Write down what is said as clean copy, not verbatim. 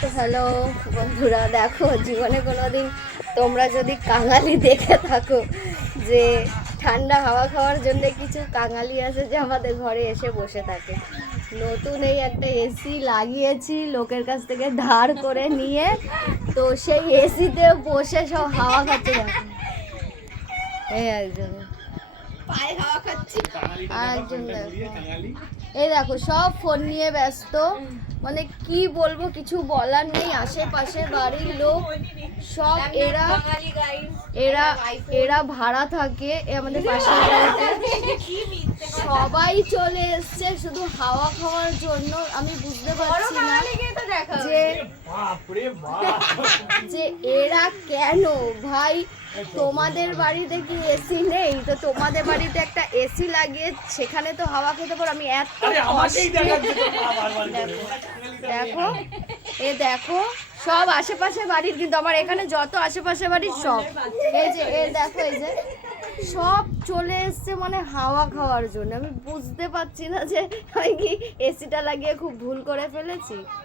তো হ্যালো বন্ধুরা, দেখো জীবনে কোনোদিন তোমরা যদি কাঙালি দেখে থাকো যে ঠান্ডা হাওয়া খাওয়ার জন্য কিছু কাঙালি আছে যে আমাদের ঘরে এসে বসে থাকে। নতুন এই একটা এসি লাগিয়েছি লোকের কাছ থেকে ধার করে নিয়ে, তো সেই এসিতে বসে সব হাওয়া খাচ্ছে। দেখো এই একজন পায়ে হাওয়া খাচ্ছি। একজন দেখো, এই দেখো সব ফোন নিয়ে ব্যস্ত, মানে কি বলবো কিছু বলার নেই। আশেপাশে বাড়ির লোক সব এরা এরা এরা ভাড়া থাকে আমাদের পাশের বাড়িতে, সবাই চলে এসছে শুধু হাওয়া খাওয়ার জন্য। আমি বুঝতে পারছি না যে এরা কেন, ভাই তোমাদের বাড়িতে কি এসি নেই? তো তোমাদের বাড়িতে একটা এসি লাগিয়ে সেখানে তো হাওয়া খেতে পারো। আমি এত দেখো দেখো সব আশেপাশে বাড়ির, কিন্তু আমার এখানে যত আশেপাশে বাড়ির সব এই যে দেখো এই যে সব চলে এসছে মানে হাওয়া খাওয়ার জন্য। আমি বুঝতে পারছি না যে আমি কি এসিটা লাগিয়ে খুব ভুল করে ফেলেছি।